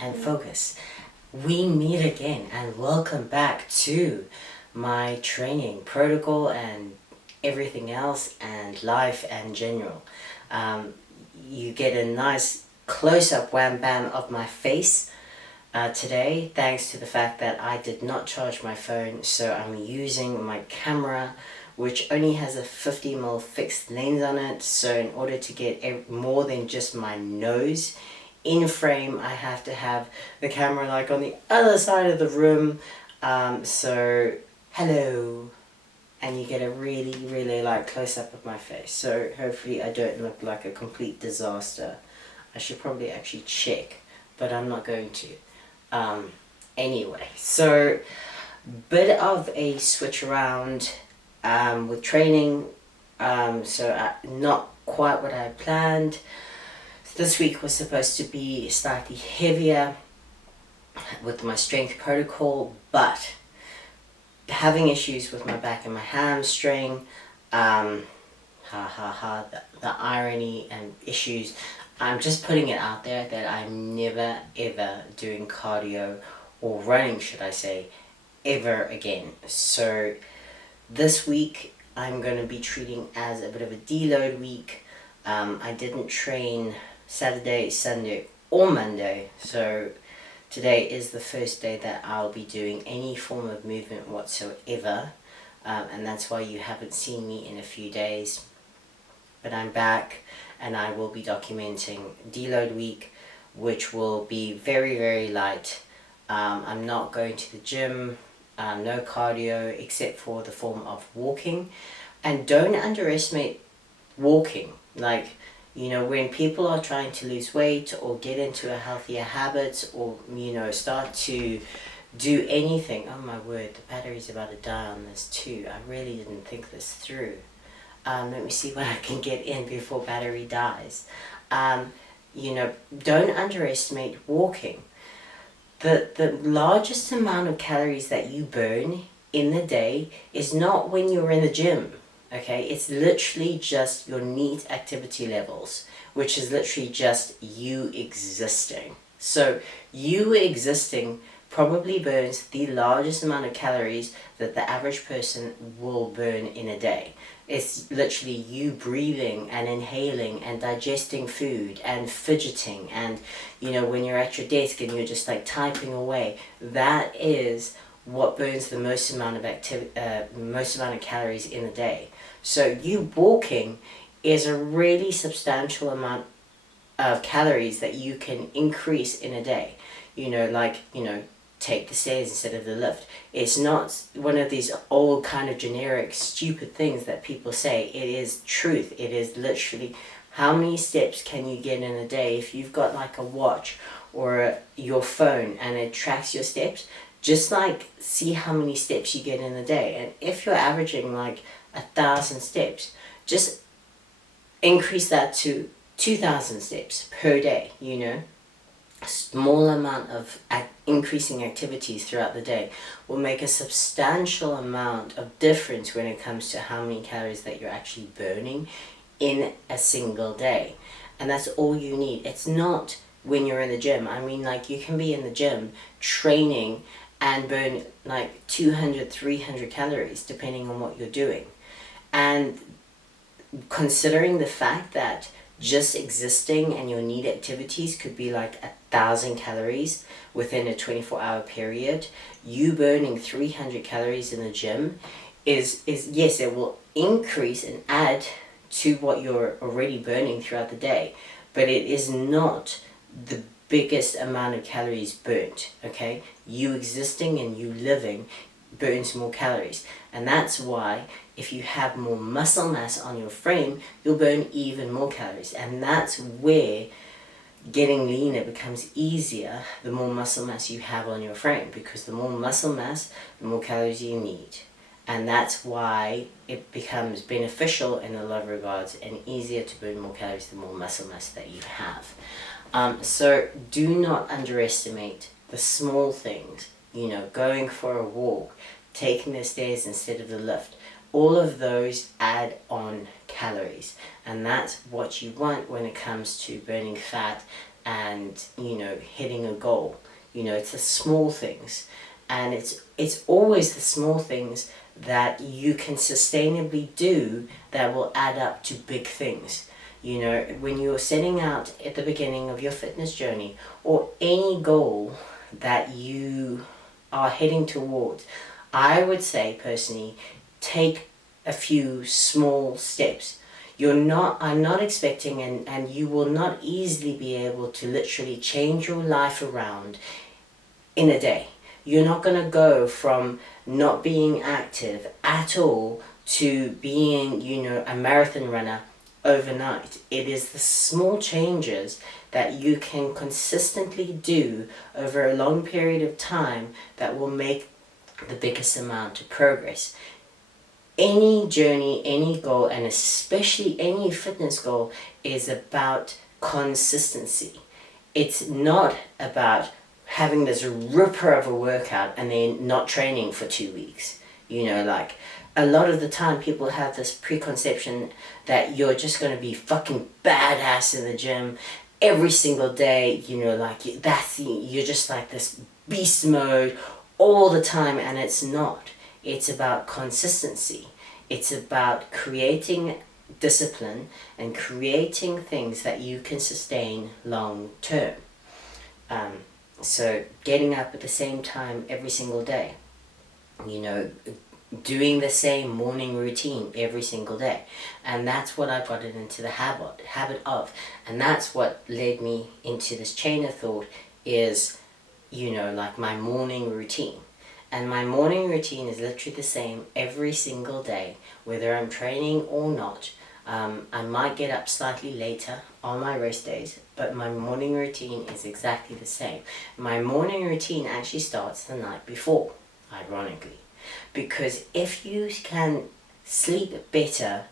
and focus. We meet again, and welcome back to my training protocol and everything else, and life and general. You get a nice close-up wham bam of my face today, thanks to the fact that I did not charge my phone, so I'm using my camera, which only has a 50mm fixed lens on it. So in order to get more than just my nose in frame, I have to have the camera like on the other side of the room. So hello, and you get a really like close up of my face. So hopefully I don't look like a complete disaster. I should probably actually check, but I'm not going to. Anyway, so bit of a switch around with training. So not quite what I had planned. This week was supposed to be slightly heavier with my strength protocol, but having issues with my back and my hamstring, the irony and issues. I'm just putting it out there that I'm never ever doing cardio or running, should I say, ever again. So this week I'm going to be treating as a bit of a deload week. I didn't train Saturday, Sunday or Monday, so today is the first day that I'll be doing any form of movement whatsoever, and that's why you haven't seen me in a few days. But I'm back, and I will be documenting deload week, which will be very light. I'm not going to the gym, no cardio except for the form of walking. And don't underestimate walking. Like, you know, when people are trying to lose weight or get into a healthier habit, or, you know, start to do anything. Oh my word, the battery's about to die on this too. I really didn't think this through. Let me see what I can get in before battery dies. You know, don't underestimate walking. The largest amount of calories that you burn in the day is not when you're in the gym. Okay, it's literally just your NEAT activity levels, which is literally just you existing. So you existing probably burns the largest amount of calories that the average person will burn in a day. It's literally you breathing and inhaling and digesting food and fidgeting, and, you know, when you're at your desk and you're just like typing away, that is what burns the most amount of calories in a day. So you walking is a really substantial amount of calories that you can increase in a day. You know, like, you know, take the stairs instead of the lift. It's not one of these old kind of generic stupid things that people say. It is truth. It is literally how many steps can you get in a day. If you've got like a watch or your phone and it tracks your steps, just like see how many steps you get in a day. And if you're averaging like 1,000 steps, just increase that to 2,000 steps per day, you know. A small amount of increasing activities throughout the day will make a substantial amount of difference when it comes to how many calories that you're actually burning in a single day. And that's all you need. It's not when you're in the gym. I mean, like, you can be in the gym training and burn like 200, 300 calories depending on what you're doing. And considering the fact that just existing and your NEAT activities could be like 1,000 calories within a 24-hour period, you burning 300 calories in the gym is yes, it will increase and add to what you're already burning throughout the day, but it is not the biggest amount of calories burnt. Okay, you existing and you living burns more calories, and that's why if you have more muscle mass on your frame, you'll burn even more calories. And that's where getting leaner becomes easier the more muscle mass you have on your frame, because the more muscle mass, the more calories you need. And that's why it becomes beneficial in a lot of regards and easier to burn more calories the more muscle mass that you have. So do not underestimate the small things, you know, going for a walk, taking the stairs instead of the lift. All of those add on calories, and that's what you want when it comes to burning fat and, you know, hitting a goal. You know, it's the small things, and it's always the small things that you can sustainably do that will add up to big things. You know, when you're setting out at the beginning of your fitness journey, or any goal that you are heading towards, I would say personally, take a few small steps. I'm not expecting, and you will not easily be able to literally change your life around in a day. You're not going to go from not being active at all to being, you know, a marathon runner overnight. It is the small changes that you can consistently do over a long period of time that will make the biggest amount of progress. Any journey, any goal, and especially any fitness goal, is about consistency. It's not about having this ripper of a workout and then not training for 2 weeks. You know, like, a lot of the time people have this preconception that you're just going to be fucking badass in the gym every single day. You know, like, you're just like this beast mode all the time, and it's not. It's about consistency. It's about creating discipline and creating things that you can sustain long term. So getting up at the same time every single day, you know, doing the same morning routine every single day. And that's what I got it into the habit of. And that's what led me into this chain of thought is, you know, like my morning routine. And my morning routine is literally the same every single day, whether I'm training or not. I might get up slightly later on my rest days, but my morning routine is exactly the same. My morning routine actually starts the night before, ironically. Because if you can sleep better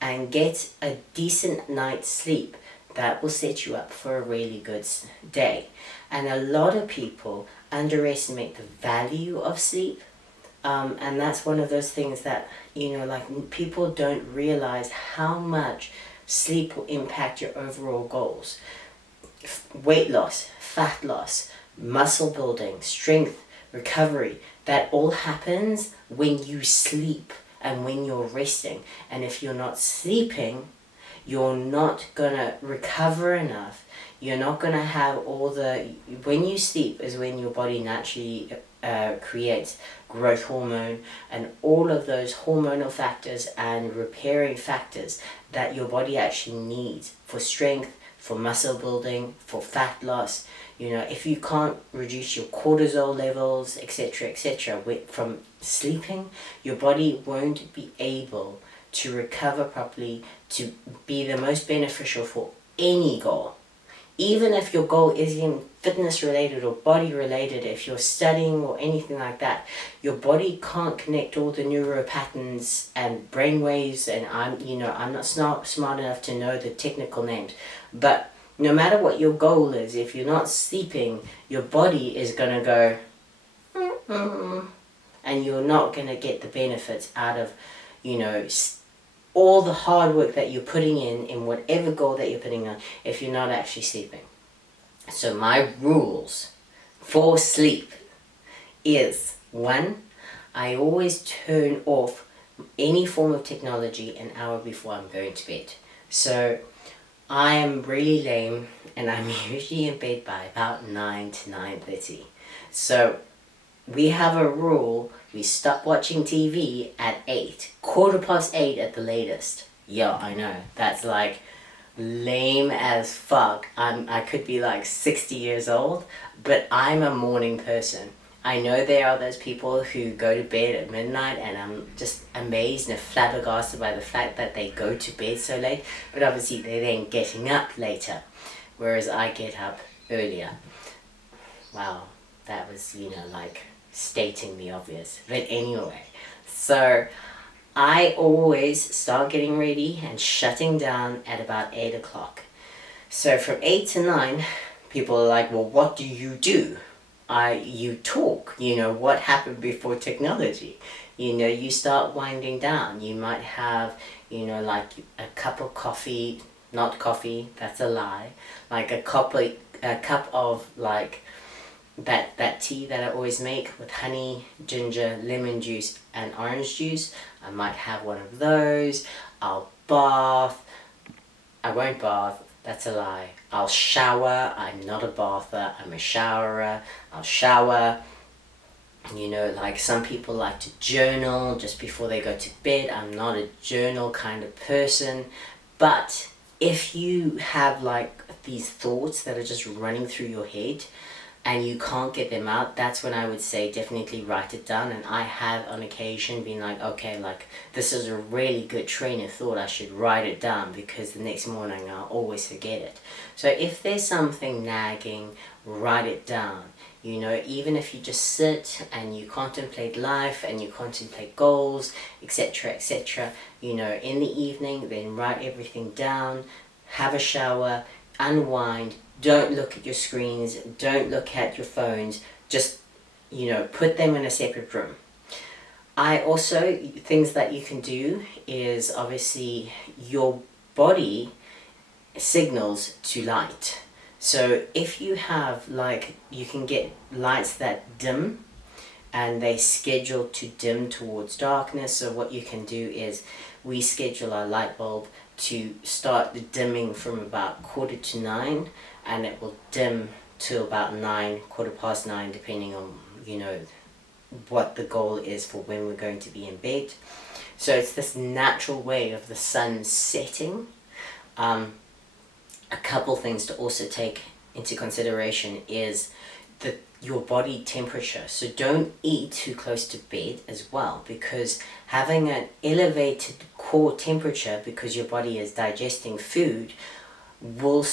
and get a decent night's sleep, that will set you up for a really good day. And a lot of people underestimate the value of sleep. And that's one of those things that, you know, like, people don't realize how much sleep will impact your overall goals. Weight loss, fat loss, muscle building, strength, recovery, that all happens when you sleep and when you're resting. And if you're not sleeping, you're not gonna recover enough. You're not gonna have all the... When you sleep is when your body naturally creates growth hormone and all of those hormonal factors and repairing factors that your body actually needs for strength, for muscle building, for fat loss. You know, if you can't reduce your cortisol levels, etc., from sleeping, your body won't be able to recover properly to be the most beneficial for any goal. Even if your goal isn't fitness related or body related, if you're studying or anything like that, your body can't connect all the neuro patterns and brain waves, and I'm not smart enough to know the technical names, but no matter what your goal is, if you're not sleeping, your body is going to go and you're not going to get the benefits out of, you know, all the hard work that you're putting in whatever goal that you're putting on, if you're not actually sleeping. So my rules for sleep is, 1, I always turn off any form of technology an hour before I'm going to bed. So I am really lame and I'm usually in bed by about 9 to 9:30. So we have a rule, we stop watching TV at 8, 8:15 at the latest. Yeah, I know, that's like lame as fuck. I could be like 60 years old, but I'm a morning person. I know there are those people who go to bed at midnight, and I'm just amazed and flabbergasted by the fact that they go to bed so late, but obviously they're then getting up later, whereas I get up earlier. Wow, that was, you know, like stating the obvious. But anyway, so I always start getting ready and shutting down at about 8 o'clock. So from 8 to 9, people are like, well, what do? You talk, you know, what happened before technology? You know, you start winding down. You might have, you know, like a cup of coffee, not coffee. That's a lie. Like a cup of like that tea that I always make with honey, ginger, lemon juice, and orange juice. I might have one of those. I'll bath. I won't bath. That's a lie. I'll shower. I'm not a bather. I'm a showerer. I'll shower. You know, like some people like to journal just before they go to bed. I'm not a journal kind of person. But if you have like these thoughts that are just running through your head and you can't get them out, that's when I would say definitely write it down. And I have on occasion been like, okay, like this is a really good train of thought, I should write it down, because the next morning I'll always forget it. So if there's something nagging, write it down. You know, even if you just sit and you contemplate life and you contemplate goals, etc., etc., you know, in the evening, then write everything down, have a shower, unwind. Don't look at your screens, don't look at your phones, just, you know, put them in a separate room. I also, things that you can do is obviously your body signals to light. So if you have like, you can get lights that dim and they schedule to dim towards darkness. So what you can do is we schedule our light bulb to start dimming from about 8:45, and it will dim till about 9, 9:15, depending on, you know, what the goal is for when we're going to be in bed. So it's this natural way of the sun setting. A couple things to also take into consideration is your body temperature. So don't eat too close to bed as well, because having an elevated core temperature, because your body is digesting food, will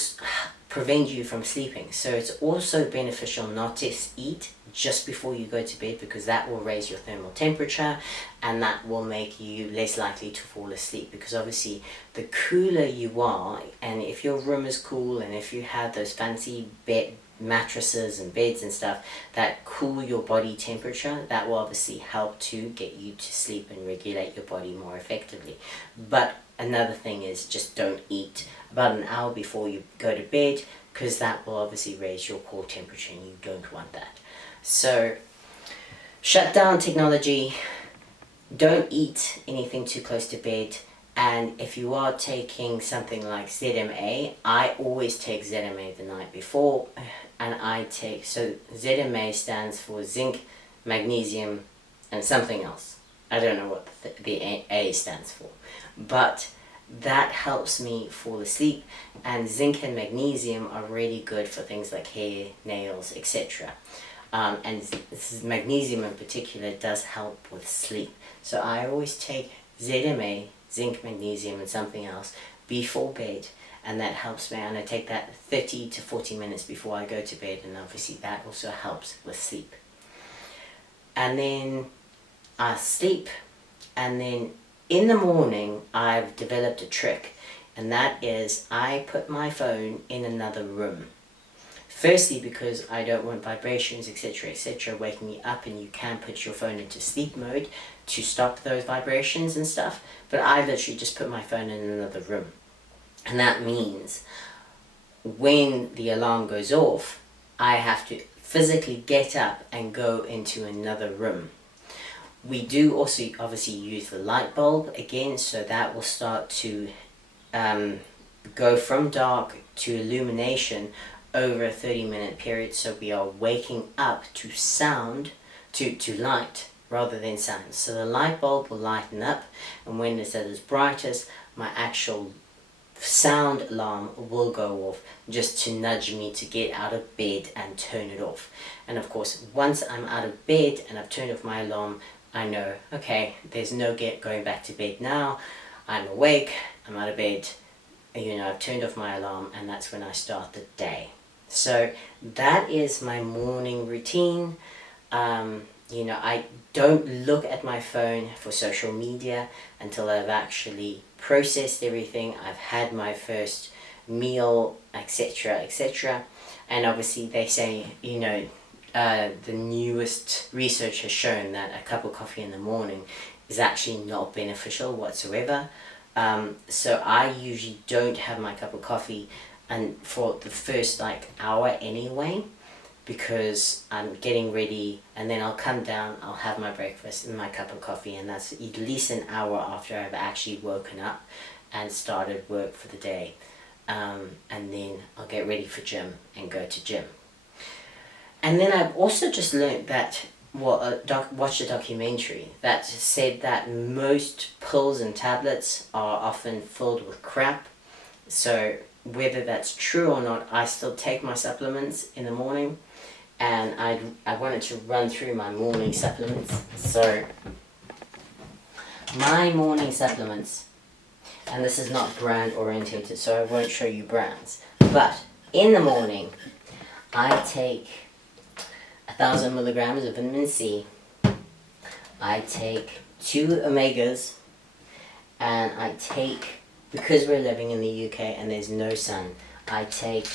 prevent you from sleeping. So it's also beneficial not to eat just before you go to bed, because that will raise your thermal temperature and that will make you less likely to fall asleep. Because obviously the cooler you are, and if your room is cool and if you have those fancy bed mattresses and beds and stuff that cool your body temperature, that will obviously help to get you to sleep and regulate your body more effectively. But another thing is, just don't eat about an hour before you go to bed, because that will obviously raise your core temperature and you don't want that. So shut down technology, don't eat anything too close to bed, and if you are taking something like ZMA, I always take ZMA the night before, and so ZMA stands for zinc, magnesium, and something else. I don't know what the A stands for, but that helps me fall asleep. And zinc and magnesium are really good for things like hair, nails, etc. And magnesium in particular does help with sleep. So I always take ZMA, zinc, magnesium, and something else before bed, and that helps me. And I take that 30 to 40 minutes before I go to bed, and obviously that also helps with sleep. And then I sleep, and then in the morning I've developed a trick, and that is I put my phone in another room. Firstly, because I don't want vibrations, etc., etc., waking me up, and you can put your phone into sleep mode to stop those vibrations and stuff. But I literally just put my phone in another room. And that means when the alarm goes off, I have to physically get up and go into another room. We do also obviously use the light bulb again, so that will start to go from dark to illumination over a 30-minute period. So we are waking up to sound, to light rather than sound. So the light bulb will lighten up, and when it's at its brightest, my actual sound alarm will go off, just to nudge me to get out of bed and turn it off. And of course, once I'm out of bed and I've turned off my alarm, I know, okay, there's no going back to bed now. I'm awake, I'm out of bed, you know, I've turned off my alarm, and that's when I start the day. So that is my morning routine. You know, I don't look at my phone for social media until I've actually processed everything, I've had my first meal, etc., etc. And obviously they say, you know, the newest research has shown that a cup of coffee in the morning is actually not beneficial whatsoever. So I usually don't have my cup of coffee and for the first like hour anyway, because I'm getting ready, and then I'll come down, I'll have my breakfast and my cup of coffee, and that's at least an hour after I've actually woken up and started work for the day. And then I'll get ready for gym and go to gym. And then I've also just learned that, well, watched a documentary that said that most pills and tablets are often filled with crap. So whether that's true or not, I still take my supplements in the morning, and I wanted to run through my morning supplements. So my morning supplements, and this is not brand orientated, so I won't show you brands, but in the morning I take 1,000 milligrams of vitamin C, I take 2 omegas, and I take, because we're living in the UK and there's no sun, I take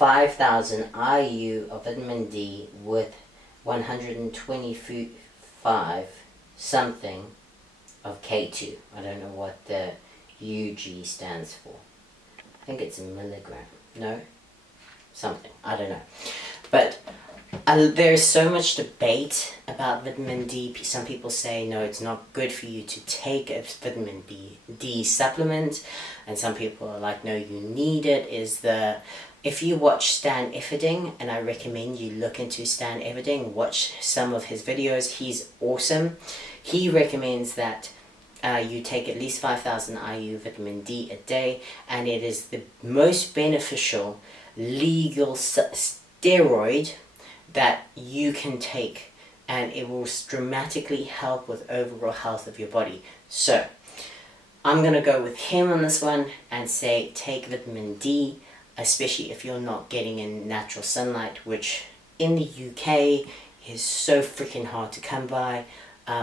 5,000 IU of vitamin D with 125 something of K2. I don't know what the UG stands for. I think it's a milligram. No? Something. I don't know. But there's so much debate about vitamin D. Some people say no, it's not good for you to take a vitamin D supplement, and some people are like, no, you need it. If you watch Stan Efferding, and I recommend you look into Stan Efferding, watch some of his videos, he's awesome. He recommends that you take at least 5,000 IU vitamin D a day, and it is the most beneficial legal steroid that you can take, and it will dramatically help with overall health of your body. So I'm going to go with him on this one and say take vitamin D, especially if you're not getting in natural sunlight, which in the UK is so freaking hard to come by.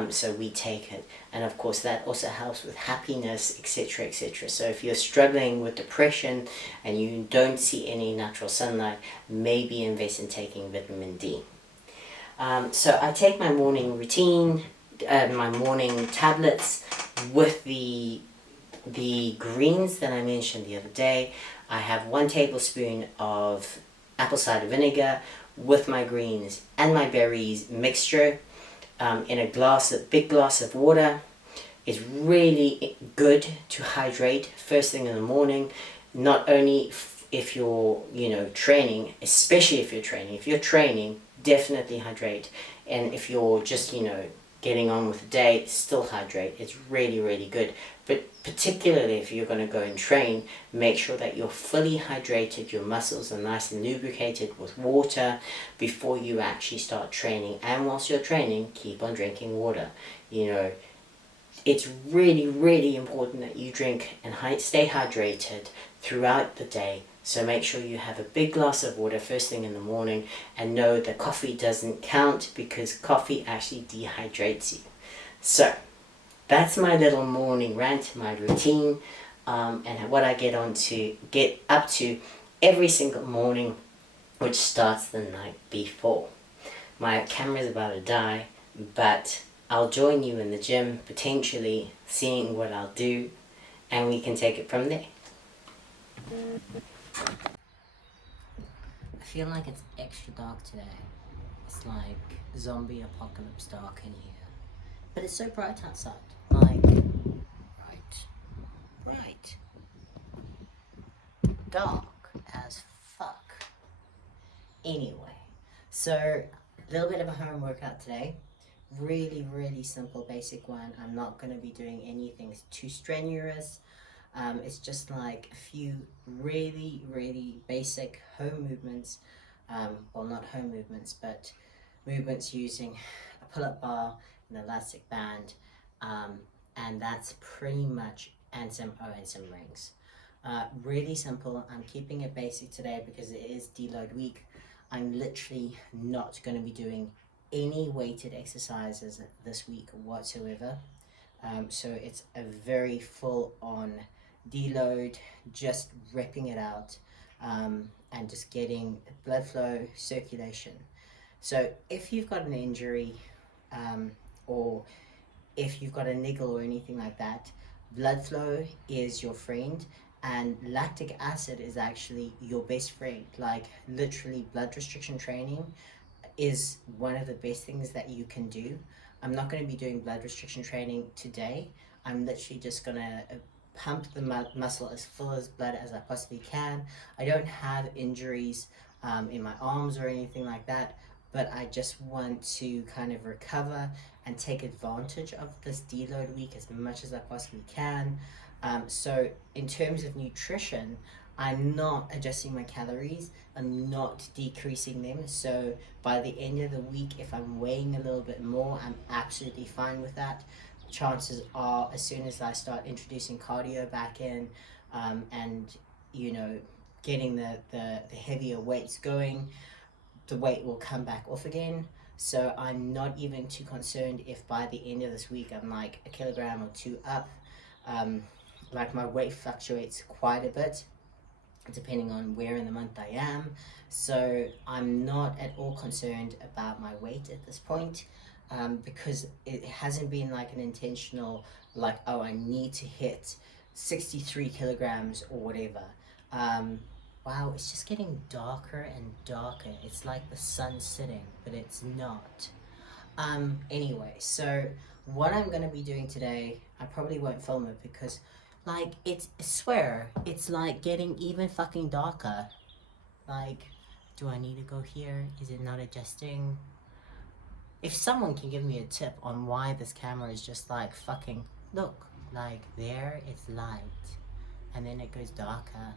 So we take it, and of course that also helps with happiness, etc., etc. So if you're struggling with depression and you don't see any natural sunlight, maybe invest in taking vitamin D. So I take my morning routine, my morning tablets with the greens that I mentioned the other day. I have 1 tablespoon of apple cider vinegar with my greens and my berries mixture. In a big glass of water. It's really good to hydrate first thing in the morning, not only if you're, training, especially if you're training. If you're training, definitely hydrate. And if you're just, getting on with the day, still hydrate. It's really, really good. But particularly if you're going to go and train, make sure that you're fully hydrated, your muscles are nice and lubricated with water before you actually start training. And whilst you're training, keep on drinking water. It's really, really important that you drink and stay hydrated throughout the day. So make sure you have a big glass of water first thing in the morning, and know that coffee doesn't count because coffee actually dehydrates you. So that's my little morning rant, my routine, and what I get up to every single morning, which starts the night before. My camera's about to die, but I'll join you in the gym, potentially seeing what I'll do, and we can take it from there. I feel like it's extra dark today. It's like zombie apocalypse dark in here. But it's so bright outside. Like, bright. Dark as fuck. Anyway, so a little bit of a home workout today. Really, really simple, basic one. I'm not going to be doing anything too strenuous. It's just like a few really, really basic home movements. Well, not home movements, but movements using a pull-up bar, an elastic band, and that's pretty much, and some rings. Really simple. I'm keeping it basic today because it is deload week. I'm literally not going to be doing any weighted exercises this week whatsoever. So it's a very full-on deload, just ripping it out, and just getting blood flow, circulation. So if you've got an injury, or if you've got a niggle or anything like that, blood flow is your friend, and lactic acid is actually your best friend. Like literally, blood restriction training is one of the best things that you can do. I'm not going to be doing blood restriction training today. I'm literally just going to pump the muscle as full as blood as I possibly can. I don't have injuries in my arms or anything like that, but I just want to kind of recover and take advantage of this deload week as much as I possibly can. So in terms of nutrition, I'm not adjusting my calories. I'm not decreasing them. So by the end of the week, if I'm weighing a little bit more, I'm absolutely fine with that. Chances are, as soon as I start introducing cardio back in, and you know, getting the heavier weights going, the weight will come back off again. So I'm not even too concerned if by the end of this week I'm like a kilogram or two up. Like my weight fluctuates quite a bit depending on where in the month I am. So I'm not at all concerned about my weight at this point, because it hasn't been like an intentional, like, oh, I need to hit 63 kilograms or whatever. Wow, it's just getting darker and darker. It's like the sun's sitting, but it's not. Anyway, so what I'm gonna be doing today, I probably won't film it because, like, I swear, it's like getting even fucking darker. Like, do I need to go here? Is it not adjusting? If someone can give me a tip on why this camera is just like fucking, look, like there it's light and then it goes darker.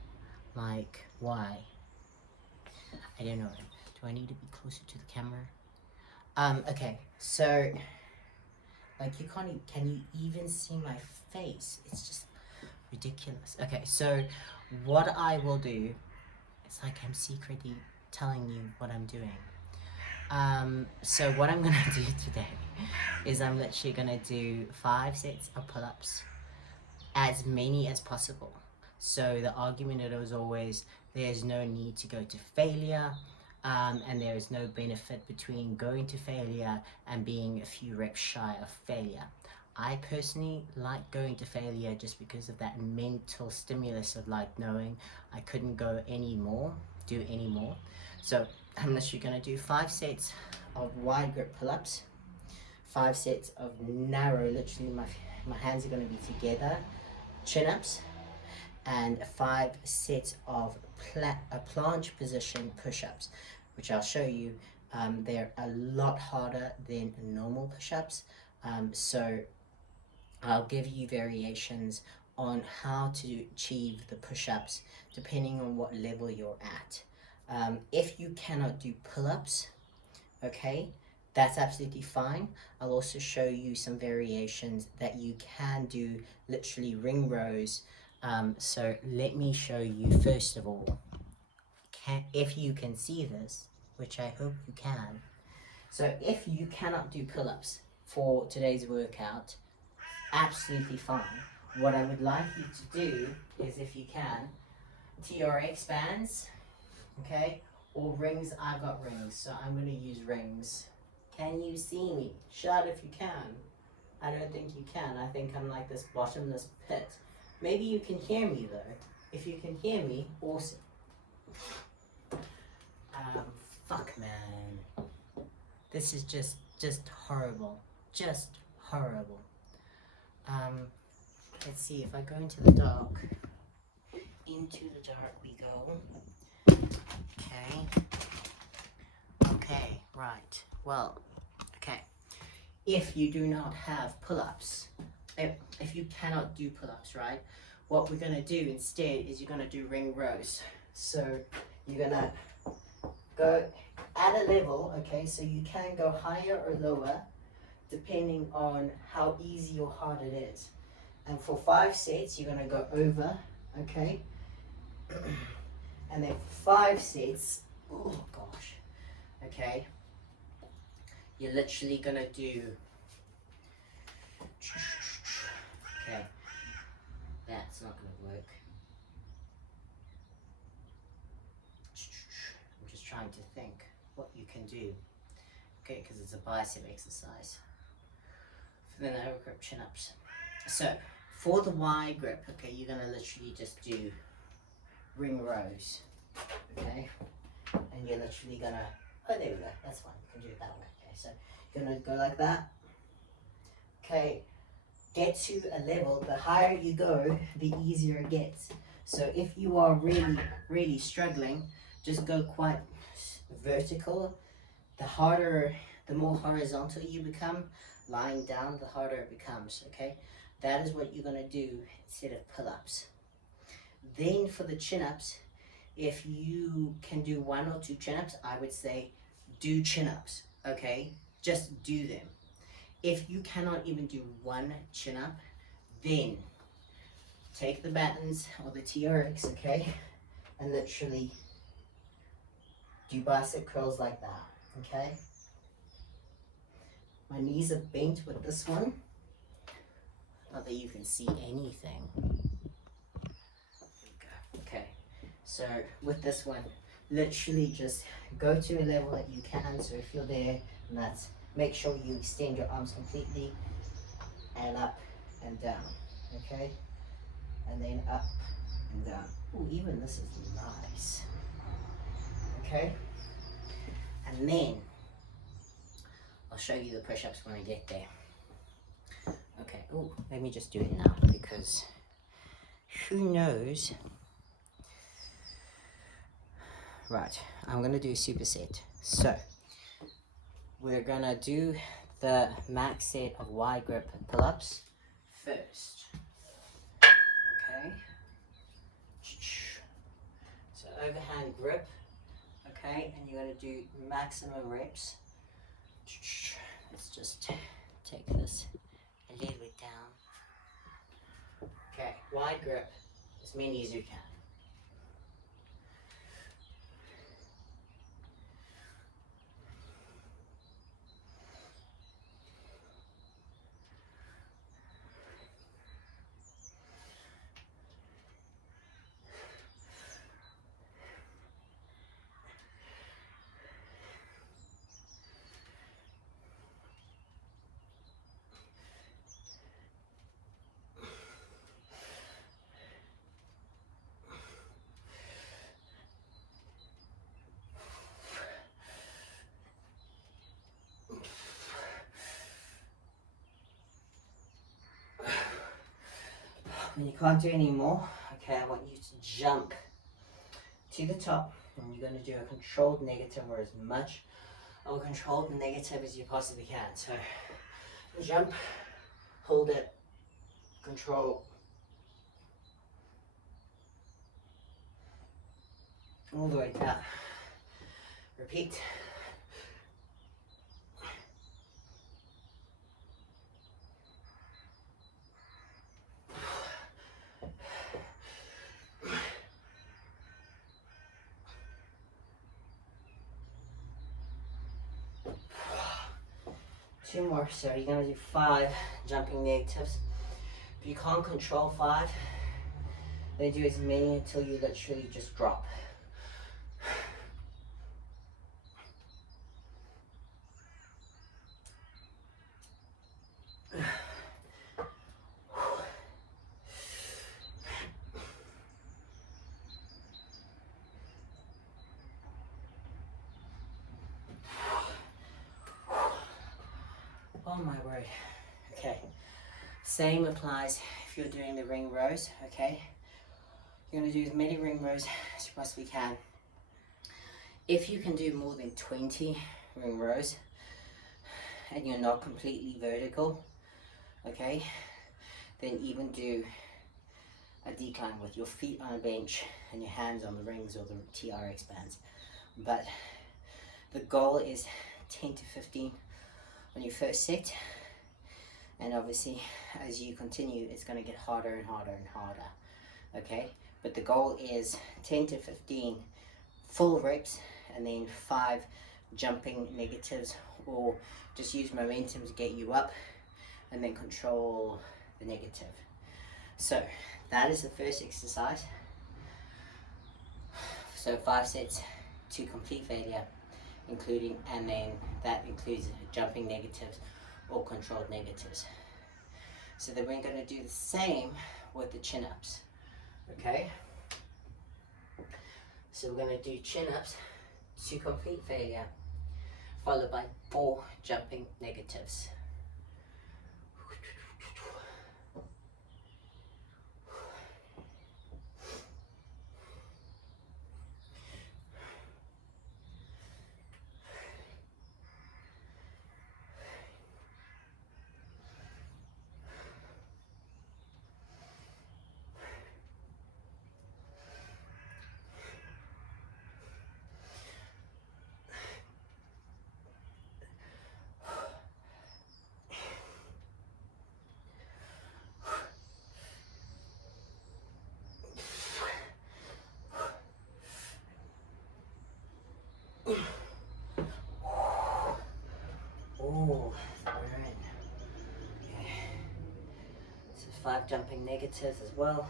Like, why? I don't know. Do I need to be closer to the camera? Okay, so like you can't can you even see my face? It's just ridiculous. Okay, so what I will do, it's like I'm secretly telling you what I'm doing. So what I'm gonna do today is I'm literally gonna do 5 sets of pull-ups, as many as possible. So the argument is always there's no need to go to failure, and there is no benefit between going to failure and being a few reps shy of failure. I personally like going to failure just because of that mental stimulus of like knowing I couldn't go anymore, do any more. So I'm literally going to do 5 sets of wide grip pull-ups, 5 sets of narrow, literally my hands are going to be together, chin-ups, and 5 sets of planche position push-ups, which I'll show you. They're a lot harder than normal push-ups, so I'll give you variations on how to achieve the push-ups depending on what level you're at. If you cannot do pull-ups, okay, that's absolutely fine. I'll also show you some variations that you can do, literally ring rows. So let me show you first of all, if you can see this, which I hope you can. So if you cannot do pull-ups for today's workout, absolutely fine. What I would like you to do is, if you can, TRX bands, okay, or rings. I've got rings, so I'm going to use rings. Can you see me? Shout if you can. I don't think you can. I think I'm like this bottomless pit. Maybe you can hear me though. If you can hear me, awesome. Fuck man. This is just horrible. Just horrible. Let's see, if I go into the dark. Into the dark we go. Okay. Okay, right. Well, okay. If you do not have pull-ups, if you cannot do pull-ups, right, what we're going to do instead is you're going to do ring rows. So you're going to go at a level, okay, so you can go higher or lower depending on how easy or hard it is. And for 5 sets, you're going to go over, okay, and then for 5 sets, oh gosh, okay, you're literally going to do, okay, that's not going to work. I'm just trying to think what you can do, okay, because it's a bicep exercise. and then over grip chin-ups. So for the Y grip, okay, you're gonna literally just do ring rows, okay, and you're literally gonna, oh there we go, that's fine, you can do it that way. Okay, so you're gonna go like that. Okay, get to a level, the higher you go, the easier it gets. So if you are really struggling, just go quite vertical. The harder, the more horizontal you become, lying down, the harder it becomes, okay? That is what you're gonna do instead of pull-ups. Then for the chin-ups, if you can do 1 or 2 chin-ups, I would say do chin-ups, okay? Just do them. If you cannot even do 1 chin-up, then take the battens or the TRX, okay, and literally do bicep curls like that, okay? My knees are bent with this one, not that you can see anything. There we go. Okay, so with this one, literally just go to a level that you can. So if you're there, and that's, make sure you extend your arms completely and up and down, okay? And then up and down. Oh, even this is nice. Okay? And then I'll show you the push-ups when I get there. Okay, oh, let me just do it now because who knows? Right, I'm gonna do a superset. So we're gonna do the max set of Y grip pull-ups first. Okay. So overhand grip, okay, and you're going to do maximum reps. Let's just take this a little bit down. Okay, wide grip, as many as you can. When you can't do any more, okay, I want you to jump to the top, and you're going to do a controlled negative, or as much of a controlled negative as you possibly can. So jump, hold it, control, all the way down. Repeat. Two more, so you're gonna do 5 jumping negatives. If you can't control 5, then do as many until you literally just drop. Oh my word. Okay. Same applies if you're doing the ring rows, okay? You're gonna do as many ring rows as you possibly can. If you can do more than 20 ring rows and you're not completely vertical, okay, then even do a decline with your feet on a bench and your hands on the rings or the TRX bands. But the goal is 10 to 15 on your first set, and obviously as you continue it's going to get harder and harder and harder, okay? But the goal is 10 to 15 full reps and then 5 jumping negatives, or just use momentum to get you up and then control the negative. So that is the first exercise. So 5 sets to complete failure, including, and then that includes jumping negatives or controlled negatives. So then we're going to do the same with the chin-ups, okay? So we're going to do chin-ups to complete failure, followed by 4 jumping negatives. Oh, alright. Okay. So 5 jumping negatives as well.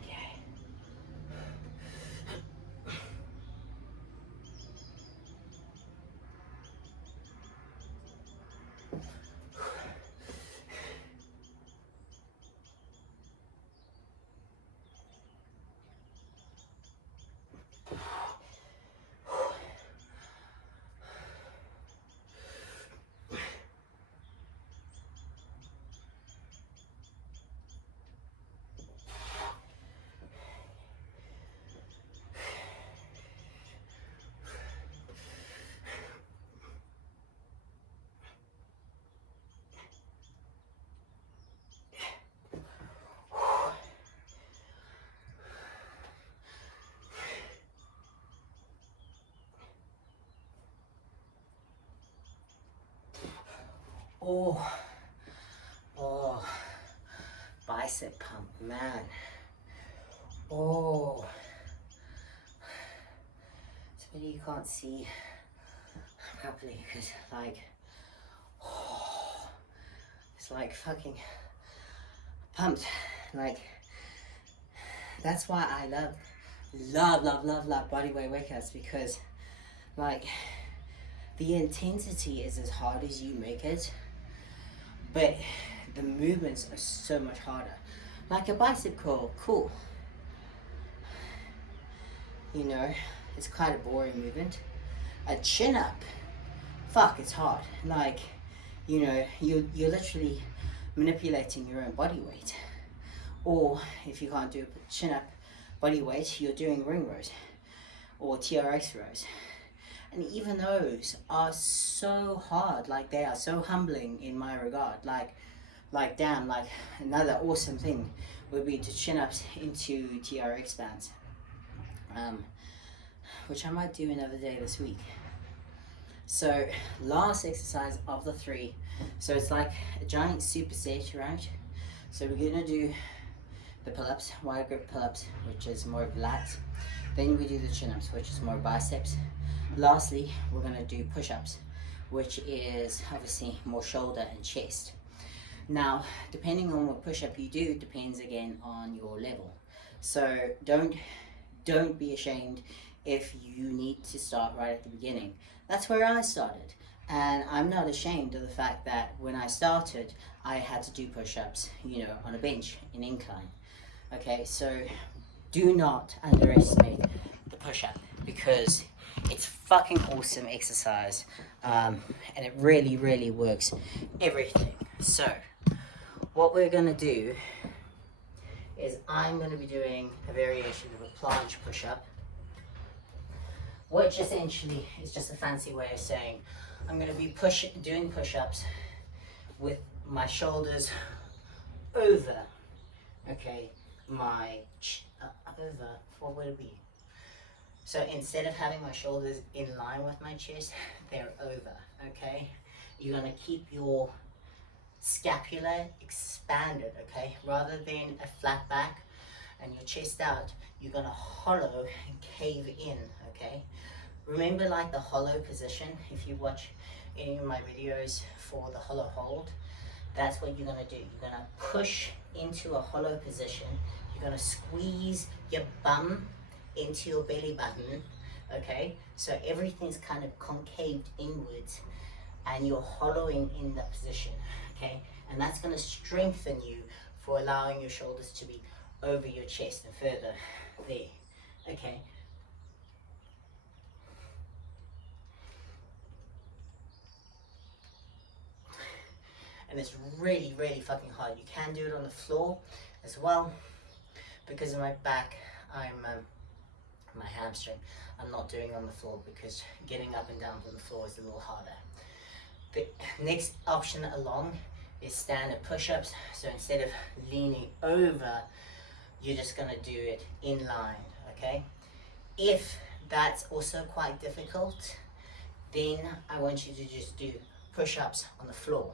Okay. Oh, oh, bicep pump, man. Oh, it's a pity you can't see properly because, like, oh, it's like fucking pumped. Like, that's why I love bodyweight workouts, because, like, the intensity is as hard as you make it, but the movements are so much harder. Like a bicep curl, cool. You know, it's quite a boring movement. A chin up, fuck, it's hard. Like, you know, you're literally manipulating your own body weight. Or if you can't do a chin up body weight, you're doing ring rows or TRX rows. And even those are so hard, like they are so humbling in my regard. Like damn, like another awesome thing would be to chin ups into TRX bands, which I might do another day this week. So last exercise of the 3, so it's like a giant superset, right? So we're gonna do the pull-ups, wide grip pull-ups, which is more lats. Then we do the chin-ups, which is more biceps. Lastly, we're gonna do push-ups, which is obviously more shoulder and chest. Now, depending on what push-up you do, depends again on your level. So don't be ashamed if you need to start right at the beginning. That's where I started. And I'm not ashamed of the fact that when I started, I had to do push-ups, you know, on a bench in incline. Okay, so do not underestimate the push-up, because it's fucking awesome exercise, and it really works everything. So what we're gonna do is I'm gonna be doing a variation of a planche push-up, which essentially is just a fancy way of saying I'm gonna be doing push-ups with my shoulders over, okay, over, what would it be? So instead of having my shoulders in line with my chest, they're over, okay? You're gonna keep your scapula expanded, okay? Rather than a flat back and your chest out, you're gonna hollow and cave in, okay? Remember, like the hollow position, if you watch any of my videos for the hollow hold, that's what you're gonna do. You're gonna push into a hollow position. You're gonna squeeze your bum into your belly button, okay? So everything's kind of concaved inwards, and you're hollowing in that position, okay? And that's going to strengthen you for allowing your shoulders to be over your chest and further there, okay? And it's really, really fucking hard. You can do it on the floor as well. Because of my back, my hamstring, I'm not doing it on the floor because getting up and down from the floor is a little harder. The next option along is standard push-ups. So instead of leaning over, you're just gonna do it in line, okay? If that's also quite difficult, then I want you to just do push-ups on the floor,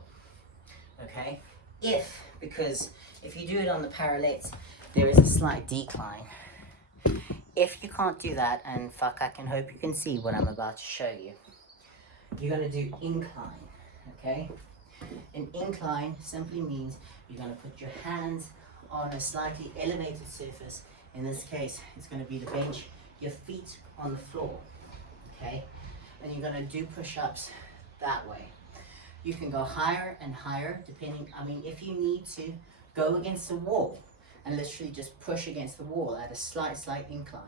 okay? Because if you do it on the parallettes, there is a slight decline. If you can't do that, and fuck, I can hope you can see what I'm about to show you. You're gonna do incline, okay? An incline simply means you're gonna put your hands on a slightly elevated surface. In this case, it's gonna be the bench, your feet on the floor, okay? And you're gonna do push-ups that way. You can go higher and higher depending, if you need to, go against the wall and literally just push against the wall at a slight incline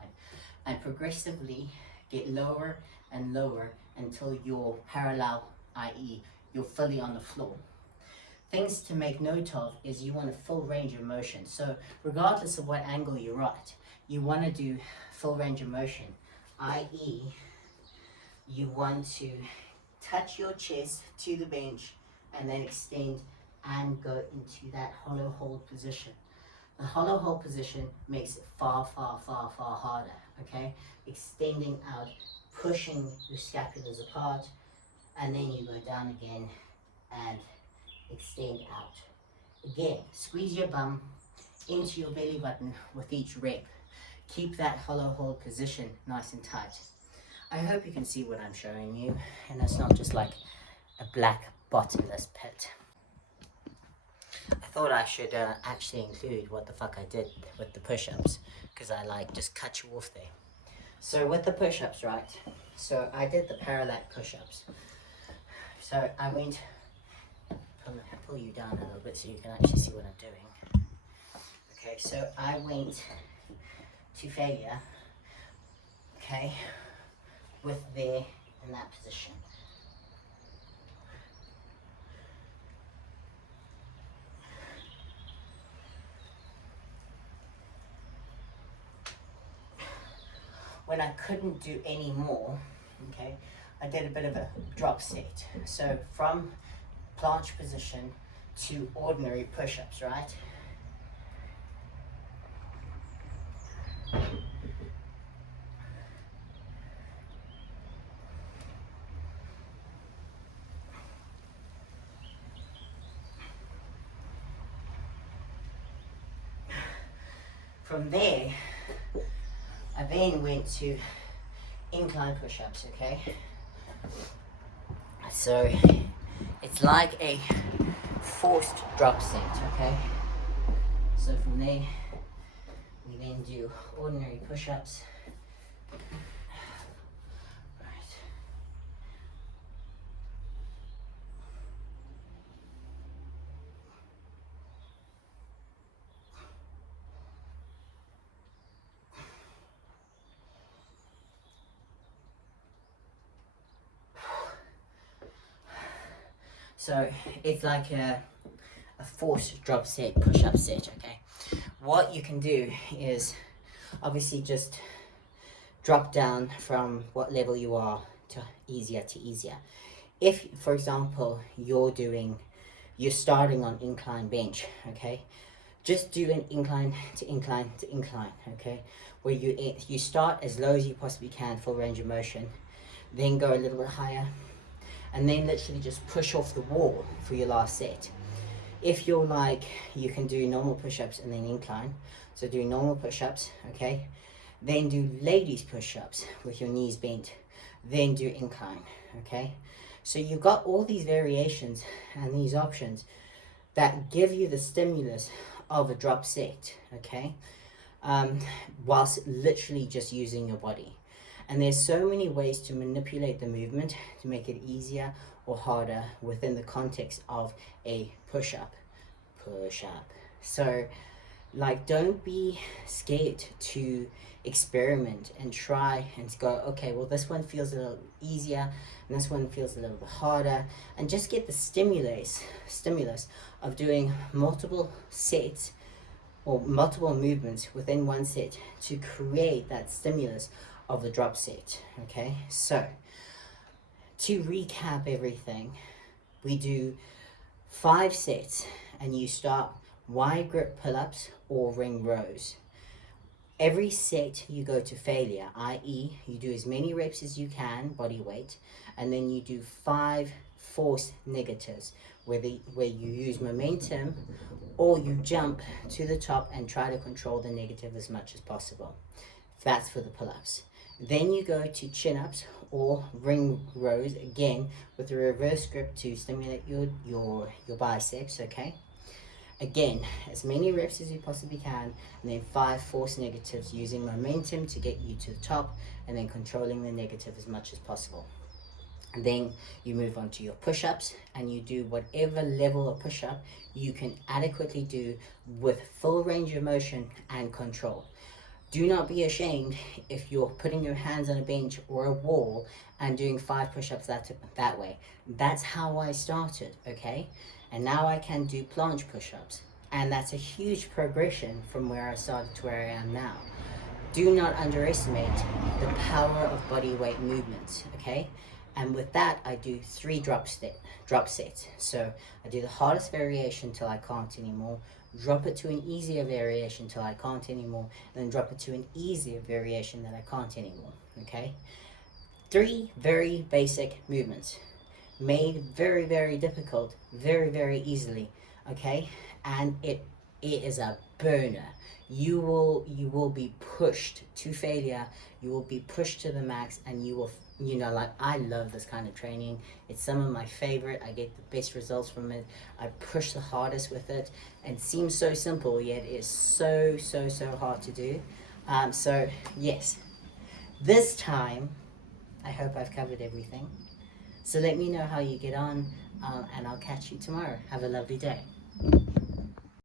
and progressively get lower and lower until you're parallel, i.e. you're fully on the floor. Things to make note of is you want a full range of motion. So regardless of what angle you're at, you want to do full range of motion, i.e. you want to touch your chest to the bench and then extend and go into that hollow hold position. The hollow hold position makes it far harder, okay? Extending out, pushing your scapulas apart, and then you go down again and extend out. Again, squeeze your bum into your belly button with each rep. Keep that hollow hold position nice and tight. I hope you can see what I'm showing you, and it's not just like a black bottomless pit. I thought I should actually include what the fuck I did with the push-ups, because I just cut you off there. So with the push-ups, right, so I did the parallel push-ups. So I went, pull you down a little bit so you can actually see what I'm doing. Okay, so I went to failure, okay, with there in that position. When I couldn't do any more, okay, I did a bit of a drop set. So from planche position to ordinary push-ups, right? From there, I then went to incline push-ups, okay? So it's like a forced drop set, okay? So from there, we then do ordinary push-ups. So it's like a forced drop set, push-up set, okay? What you can do is obviously just drop down from what level you are to easier. If, for example, you're starting on incline bench, okay? Just do an incline to incline to incline, okay? Where you start as low as you possibly can, full range of motion, then go a little bit higher, and then literally just push off the wall for your last set. If you're you can do normal push-ups and then incline. So do normal push-ups, okay? Then do ladies push-ups with your knees bent. Then do incline, okay? So you've got all these variations and these options that give you the stimulus of a drop set, okay? Whilst literally just using your body. And there's so many ways to manipulate the movement to make it easier or harder within the context of a push-up. So like, don't be scared to experiment and try and go, okay, well, this one feels a little easier and this one feels a little bit harder, and just get the stimulus of doing multiple sets or multiple movements within one set to create that stimulus of the drop set. Okay, so to recap everything, we do 5 sets and you start wide grip pull-ups or ring rows. Every set you go to failure, i.e. you do as many reps as you can, body weight, and then you do 5 force negatives where you use momentum or you jump to the top and try to control the negative as much as possible. That's for the pull-ups. Then you go to chin-ups or ring rows, again with the reverse grip to stimulate your biceps, okay? Again, as many reps as you possibly can, and then 5 force negatives using momentum to get you to the top, and then controlling the negative as much as possible. And then you move on to your push-ups, and you do whatever level of push-up you can adequately do with full range of motion and control. Do not be ashamed if you're putting your hands on a bench or a wall and doing 5 push-ups that way. That's how I started, okay? And now I can do planche push-ups. And that's a huge progression from where I started to where I am now. Do not underestimate the power of body weight movements, okay? And with that, I do 3 drop sets. So I do the hardest variation till I can't anymore, drop it to an easier variation till I can't anymore, and then drop it to an easier variation that I can't anymore, okay? 3 very basic movements, made very, very difficult, very, very easily, okay? And it is a burner. You will be pushed to failure, you will be pushed to the max, and you will, like, I love this kind of training. It's some of my favorite. I get the best results from it. I push the hardest with it, and it seems so simple, yet it is so hard to do. So yes, this time I hope I've covered everything. So let me know how you get on, and I'll catch you tomorrow. Have a lovely day.